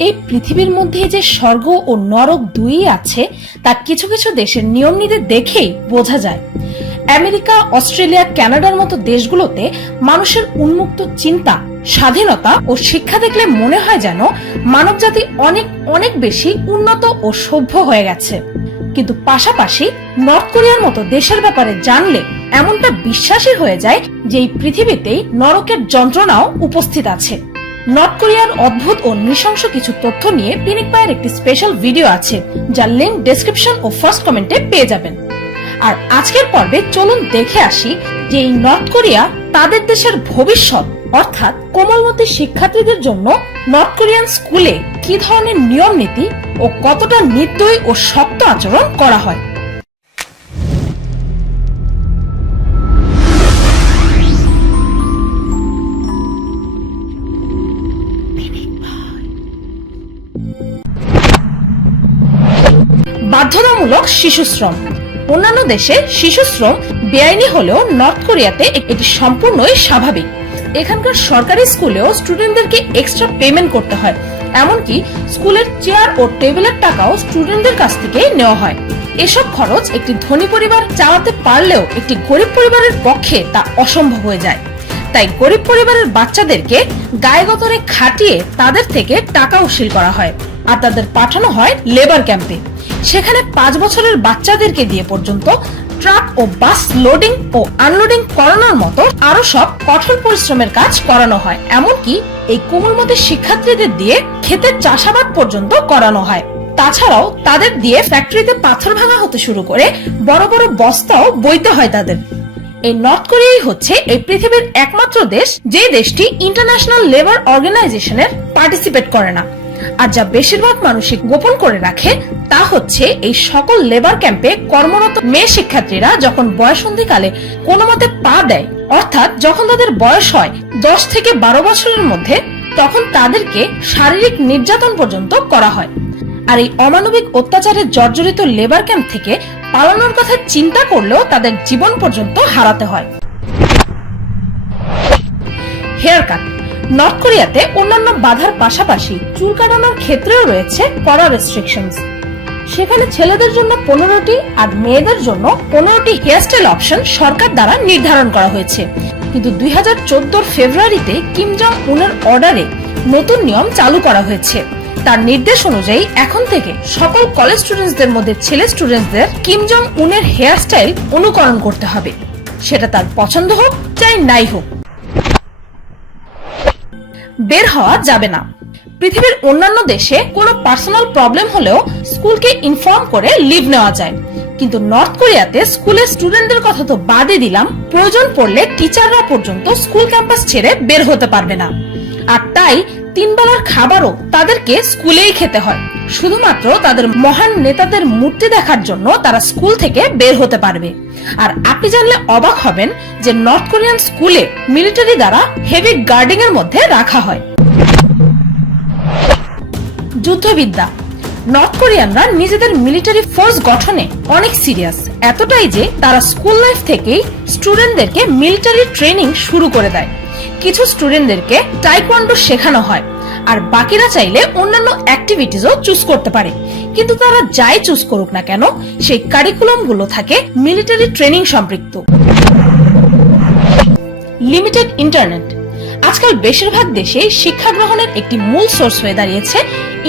এই পৃথিবীর মধ্যে যে স্বর্গ ও নরক দুই আছে, তা কিছু কিছু দেশের নিয়ম নীতি দেখেই বোঝা যায়। আমেরিকা, অস্ট্রেলিয়া, কানাডার মতো দেশগুলোতে মানুষের উন্মুক্ত চিন্তা, স্বাধীনতা ও শিক্ষা দেখলে মনে হয় যেন মানবজাতি অনেক অনেক বেশি উন্নত ও সভ্য হয়ে গেছে। কিন্তু পাশাপাশি নর্থ কোরিয়ার মতো দেশের ব্যাপারে জানলে এমনটা বিশ্বাসই হয়ে যায় যে এই পৃথিবীতেই নরকের যন্ত্রণাও উপস্থিত আছে। নর্থ কোরিয়ার অদ্ভুত ও নৃশংস কিছু তথ্য নিয়ে পিনিক পায়ের একটি স্পেশাল ভিডিও আছে, যার লিঙ্ক ডেসক্রিপশন ও ফার্স্ট কমেন্টে পেয়ে যাবেন। আর আজকের পর্বে চলুন দেখে আসি যে এই নর্থ কোরিয়া তাদের দেশের ভবিষ্যৎ, অর্থাৎ কোমলমতি শিক্ষার্থীদের জন্য নর্থ কোরিয়ান স্কুলে কি ধরনের নিয়ম নীতি ও কতটা নির্দয়ী ও শক্ত আচরণ করা হয়। শিশুশ্রম। অন্যান্য দেশে শিশুশ্রম বেআইনি হলেও নর্থ কোরিয়াতে এটি সম্পূর্ণই স্বাভাবিক। এখানকার সরকারি স্কুলেও স্টুডেন্টদেরকে এক্সট্রা পেমেন্ট করতে হয়। এমনকি স্কুলের চেয়ার ও টেবিলের টাকাও স্টুডেন্টদের কাছ থেকে নেওয়া হয়। এসব খরচ একটি ধনী পরিবার চালাতে পারলেও একটি গরিব পরিবারের পক্ষে তা অসম্ভব হয়ে যায়। তাই গরিব পরিবারের বাচ্চাদেরকে গায়ে গতরে খাটিয়ে তাদের থেকে টাকা উসিল করা হয়। আর তাদের পাঠানো হয় লেবার ক্যাম্পে সেখানে পাঁচ বছরের বাচ্চাদেরকে দিয়ে পর্যন্ত ট্রাক ও বাস লোডিং ও আনলোডিং করানোর মতো আরও সব কঠোর পরিশ্রমের কাজ করানো হয়। এমনকি এই কোমলমতি শিক্ষার্থীদের দিয়ে ক্ষেতের চাষাবাদ পর্যন্ত করানো হয়। তাছাড়াও তাদের দিয়ে ফ্যাক্টরিতে পাথর ভাঙা হতে শুরু করে বড় বড় বস্তাও বইতে হয় তাদের। এই নর্থ কোরিয়াই হচ্ছে এই পৃথিবীর একমাত্র দেশ যে দেশটি ইন্টারন্যাশনাল লেবার অর্গানাইজেশনের পার্টিসিপেট করে না। আর যা বেশিরভাগ মানুষই গোপন করে রাখে, তা হচ্ছে এই সকল লেবার ক্যাম্পে কর্মরত মেয়ে শিক্ষার্থীরা যখন বয়সন্ধিকালে কোনো মতে পা দেয়, অর্থাৎ যখন তাদের বয়স হয় দশ থেকে বারো বছরের মধ্যে, তখন তাদেরকে শারীরিক নির্যাতন পর্যন্ত করা হয়। আর এই অমানবিক অত্যাচারে জর্জরিত লেবার ক্যাম্প থেকে পালানোর কথা চিন্তা করলেও তাদের জীবন পর্যন্ত হারাতে হয়। হেয়ার কাট নর্থ কোরিয়াতে অন্যান্য বাধার পাশাপাশি চুল কাটানোর ক্ষেত্রেও রয়েছে কড়া রেস্ট্রিকশনস সেখানে ছেলেদের জন্য পনেরোটি আর মেয়েদের জন্য পনেরোটি হেয়ারস্টাইল অপশন সরকার দ্বারা নির্ধারণ করা হয়েছে। কিন্তু দুই হাজার ফেব্রুয়ারিতে কিম জং উনের অর্ডারে নতুন নিয়ম চালু করা হয়েছে। তার নির্দেশ অনুযায়ী এখন থেকে সকল কলেজ স্টুডেন্টসদের মধ্যে ছেলে স্টুডেন্টদের কিম জং উনের হেয়ারস্টাইল অনুকরণ করতে হবে। সেটা তার পছন্দ হোক, চাই নাই হোক। বের হওয়া যাবে না। পৃথিবীর অন্যান্য দেশে কোনো পার্সোনাল প্রবলেম হলেও স্কুলকে ইনফর্ম করে লিভ নেওয়া যায়। কিন্তু নর্থ কোরিয়াতে স্কুলের স্টুডেন্টদের কথা তো বাদই দিলাম, প্রয়োজন পড়লে টিচাররা পর্যন্ত স্কুল ক্যাম্পাস ছেড়ে বের হতে পারবে না। আর তাই তিন বেলার খাবারও তাদেরকে স্কুলেই খেতে হয়। শুধুমাত্র তাদের মহান নেতাদের মূর্তি দেখার জন্য তারা স্কুল থেকে বের হতে পারবে। আর আপনি জানলে অবাক হবেন যে নর্থ কোরিয়ান স্কুলে মিলিটারি দ্বারা হেভি গার্ডিং এর মধ্যে রাখা হয়। যুদ্ধবিদ্যা। নর্থ কোরিয়ানরা নিজেদের মিলিটারি ফোর্স গঠনে অনেক সিরিয়াস। এতটাই যে তারা স্কুল লাইফ থেকেই স্টুডেন্টদেরকে মিলিটারি ট্রেনিং শুরু করে দেয়। কিছু স্টুডেন্টদেরকে টাইকোয়ান্ডো শেখানো হয়। আর বাকিরা চাইলে অন্যান্য অ্যাক্টিভিটিসও চুজ করতে পারে। কিন্তু তারা যাই চুজ করুক না কেন, সেই কারিকুলামগুলো থাকে মিলিটারি ট্রেনিং সম্পৃক্ত। লিমিটেড ইন্টারনেট আজকাল বেশিরভাগ দেশে শিক্ষা গ্রহণের একটি মূল সোর্স হয়ে দাঁড়িয়েছে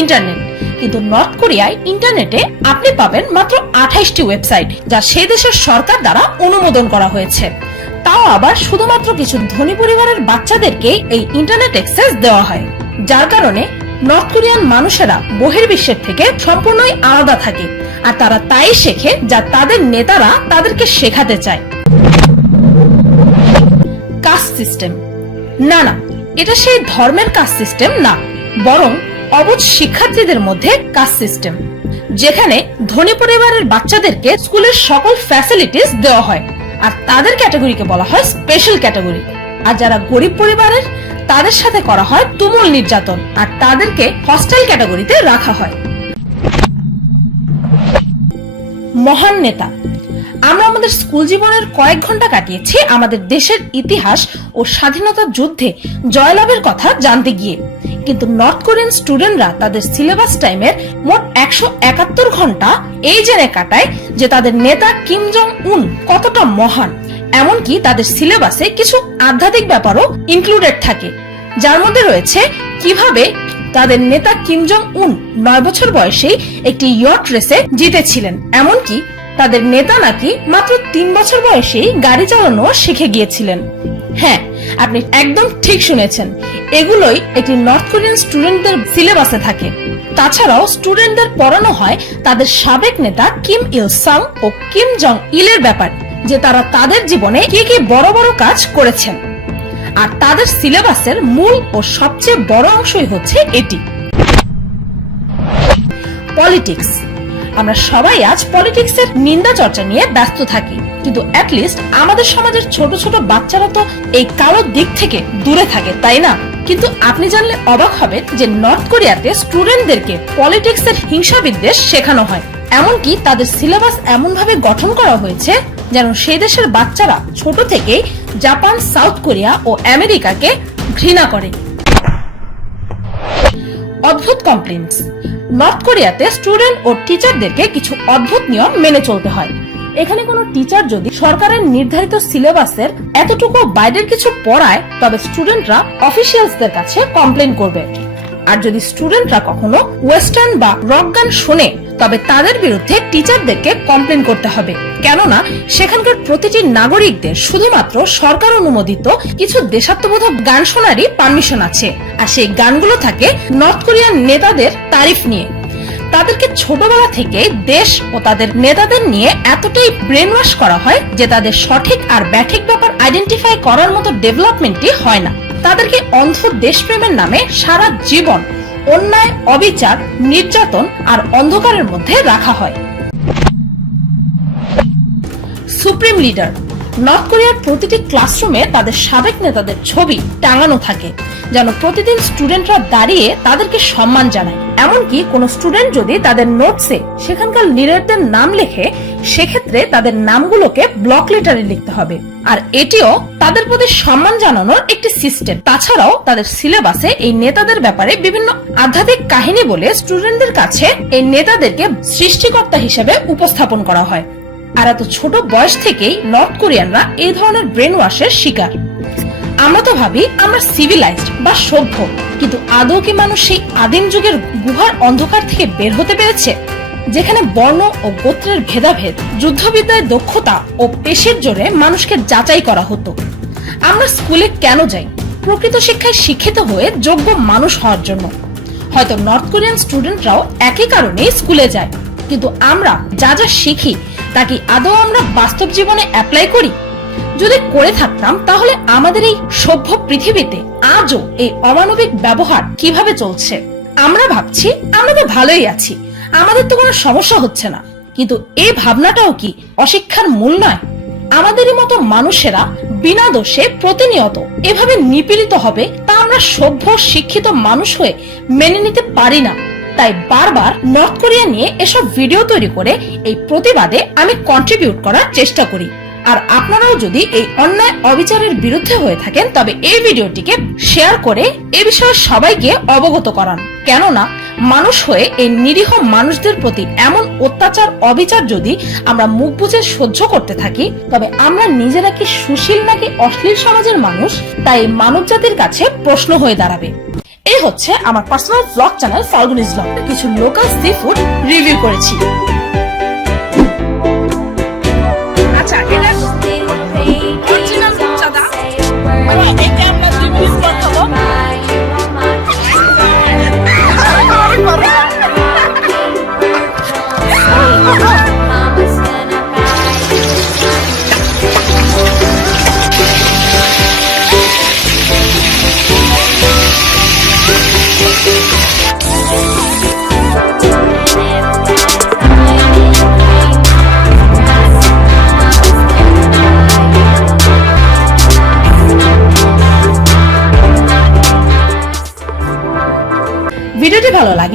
ইন্টারনেট কিন্তু নর্থ কোরিয়ায় ইন্টারনেটে আপনি পাবেন মাত্র আঠাইশটি ওয়েবসাইট যা সে দেশের সরকার দ্বারা অনুমোদন করা হয়েছে। তাও আবার শুধুমাত্র কিছু ধনী পরিবারের বাচ্চাদেরকে এই ইন্টারনেট অ্যাক্সেস দেওয়া হয়। যার কারণে নর্থ কোরিয়ান মানুষেরা বহির্বিশ্বের থেকে সম্পূর্ণই আলাদা থাকে। আর তারা তাই শেখে যা তাদের নেতারা তাদেরকে শেখাতে চায়। Caste system. না না, এটা সেই ধর্মের কাস্ট সিস্টেম না, বরং অবুজ শিক্ষার্থীদের মধ্যে কাস্ট সিস্টেম, যেখানে ধনী পরিবারের বাচ্চাদেরকে স্কুলের সকল ফ্যাসিলিটিস দেওয়া হয়। আর তাদের ক্যাটাগরিকে বলা হয় স্পেশাল ক্যাটাগরি আর যারা গরিব পরিবারের, তাদের সাথে করা হয় তুমুল নির্যাতন। আর তাদেরকে হস্টেল ক্যাটাগরিতে রাখা হয়। মহান নেতা, আমরা আমাদের স্কুল জীবনের কয়েক ঘণ্টা কাটিয়েছি আমাদের দেশের ইতিহাস ও স্বাধীনতা যুদ্ধে জয়লাভের কথা জানতে গিয়ে। কিন্তু নর্থ কোরিয়ান স্টুডেন্টরা তাদের সিলেবাস টাইমের মোট একশো একাত্তর ঘণ্টা এই জেনে কাটায় যে তাদের নেতা কিম জং উন কতটা মহান। এমনকি তাদের সিলেবাসে কিছু আধ্যাত্মিক ব্যাপারও ইনক্লুডেড থাকে। যার মধ্যে রয়েছে কীভাবে তাদের নেতা কিম জং উন নয় বছর বয়সেই একটি ইয়ট রেসে জিতেছিলেন। এমনকি তাদের নেতা নাকি মাত্র তিন বছর বয়সেই গাড়ি চালানো শিখে গিয়েছিলেন। হ্যাঁ আপনি একদম ঠিক শুনেছেন। এগুলোই একটি নর্থ কোরিয়ান স্টুডেন্টদের সিলেবাসে থাকে। তাছাড়াও স্টুডেন্টদের পড়ানো হয় তাদের সাবেক নেতা কিম ইল সাং ও কিম জং ইলের ব্যাপার, যে তারা তাদের জীবনে কি কি বড় বড় কাজ করেছেন। আর তাদের সিলেবাসের মূল ও সবচেয়ে বড় অংশই হচ্ছে এটি। পলিটিক্স আমরা সবাই আজ পলিটিক্সের নিন্দা চর্চা নিয়ে ব্যস্ত থাকি। কিন্তু অ্যাটলিস্ট আমাদের সমাজের ছোট ছোট বাচ্চারা তো এই কালো দিক থেকে দূরে থাকে, তাই না? কিন্তু আপনি জানলে অবাক হবেন যে নর্থ কোরিয়াতে স্টুডেন্টদেরকে পলিটিক্সের হিংসা বিদ্বেষ শেখানো হয়। এমনকি তাদের সিলেবাস এমন ভাবে গঠন করা হয়েছে যেন সেই দেশের বাচ্চারা ছোট থেকেই জাপান, সাউথ কোরিয়া ও আমেরিকাকে ঘৃণা করে। অদ্ভুত কমপ্লেন্টস নর্থ কোরিয়াতে স্টুডেন্ট ও টিচারদেরকে কিছু অদ্ভুত নিয়ম মেনে চলতে হয়। এখানে কোনো টিচার যদি সরকারের নির্ধারিত সিলেবাসের এতটুকু বাইরের কিছু পড়ায়, তবে স্টুডেন্টরা অফিসিয়ালসদের কাছে কমপ্লেন করবে। আর যদি স্টুডেন্টরা কখনো ওয়েস্টার্ন বা রক গান শোনে তবে তাদের বিরুদ্ধে টিচারদেরকে কমপ্লেন করতে হবে। কেননা, সেখানকার প্রতিটি নাগরিকদের শুধুমাত্র সরকার অনুমোদিত কিছু দেশাত্মবোধক গান শোনারই পারমিশন আছে। আর সেই গানগুলো থাকে নর্থ কোরিয়ান নেতাদের তারিফ নিয়ে। তাদেরকে ছোটবেলা থেকে দেশ ও তাদের নেতাদের নিয়ে এতটাই ব্রেন ওয়াশ করা হয় যে তাদের সঠিক আর ব্যাঠিক ব্যাপার আইডেন্টিফাই করার মতো ডেভেলপমেন্টই হয় না। তাদেরকে অন্ধ দেশপ্রেমের নামে সারা জীবন অন্যায় অবিচার নির্যাতন আর অন্ধকারের মধ্যে রাখা হয়। সুপ্রিম লিডার নর্থ কোরিয়ার প্রতিটি ক্লাসরুমে তাদের সাবেক নেতাদের ছবি টাঙানো থাকে, যেন প্রতিদিন স্টুডেন্টরা দাঁড়িয়ে তাদেরকে সম্মান জানায়। এমনকি কোন স্টুডেন্ট যদি তাদের নোটসে সেখানকার লিডারদের নাম লেখে, সেক্ষেত্রে তাদের নামগুলোকে ব্লক লেটারে লিখতে হবে। আর এটিও তাদের প্রতি সম্মান জানানোর একটি সিস্টেম। তাছাড়াও তাদের সিলেবাসে এই নেতাদের ব্যাপারে বিভিন্ন আধ্যাত্মিক কাহিনী বলে স্টুডেন্টদের কাছে এই নেতাদেরকে সৃষ্টিকর্তা হিসেবে উপস্থাপন করা হয়। আর এত ছোট বয়স থেকেই নর্থ কোরিয়ানরা এই ধরনের ব্রেন ওয়াশের শিকার। আমরা তো ভাবি আমরা সিভিলাইজড বা সভ্য, কিন্তু আদৌ কি মানুষ সেই আদিম যুগের গুহার অন্ধকার থেকে বের হতে পেরেছে? যেখানে বর্ণ ও গোত্রের ভেদাভেদ, যুদ্ধবিদ্যায় দক্ষতা ও পেশির জোরে মানুষকে যাচাই করা হতো। আমরা স্কুলে কেন যাই? প্রকৃত শিক্ষায় শিক্ষিত হয়ে যোগ্য মানুষ হওয়ার জন্য। হয়তো নর্থ কোরিয়ান স্টুডেন্টরাও একই কারণে স্কুলে যায়। কিন্তু আমরা যা যা শিখি তা কি আদৌ আমরা বাস্তব জীবনে অ্যাপ্লাই করি? যদি করে থাকতাম, তাহলে আমাদের এই সভ্য পৃথিবীতে আজও এই অমানবিক ব্যবহার কীভাবে চলছে? আমরা ভাবছি, আমরা তো ভালোই আছি, আমাদের তো কোনো সমস্যা হচ্ছে না। কিন্তু এই ভাবনাটাও কি অশিক্ষার মূল নয়? আমাদেরই মতো মানুষেরা বিনা দোষে প্রতিনিয়ত এভাবে নিপীড়িত হবে, তা আমরা সভ্য শিক্ষিত মানুষ হয়ে মেনে নিতে পারি না। তাই বারবার নর্থ কোরিয়া নিয়ে এসব ভিডিও তৈরি করে এই প্রতিবাদে আমি কন্ট্রিবিউট করার চেষ্টা করি। আর আপনারাও যদি এই অন্যায় অবিচারের বিরুদ্ধে হয়ে থাকেন, তবে এই ভিডিওটিকে শেয়ার করে এ বিষয়ে সবাইকে অবগত করান। কেননা, মানুষ হয়ে এই নিরীহ মানুষদের প্রতি এমন অত্যাচার, অবিচার যদি আমরা মুখ বুঝে সহ্য করতে থাকি, তবে আমরা নিজেরা কি সুশীল নাকি অশ্লীল সমাজের মানুষ? তাই মানব জাতির কাছে প্রশ্ন হয়ে দাঁড়াবে। এই হচ্ছে আমার personal blog channel Falguni's blog কিছু লোকাল সি ফুড রিভিউ করেছি। আচ্ছা এটা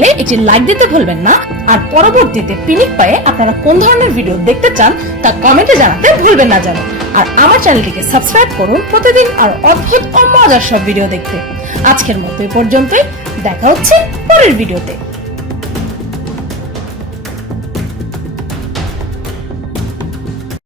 লাগলে একটি লাইক দিতে ভুলবেন না। আর পরবর্তীতে পিনিক পায়ে আপনারা কোন ধরনের ভিডিও দেখতে চান, তা কমেন্টে জানাতে ভুলবেন না যেন। আর আমার চ্যানেলটিকে সাবস্ক্রাইব করুন প্রতিদিন আর অদ্ভুত ও মজার সব ভিডিও দেখতে। আজকের মতো এ পর্যন্তই। দেখা হচ্ছে পরের ভিডিওতে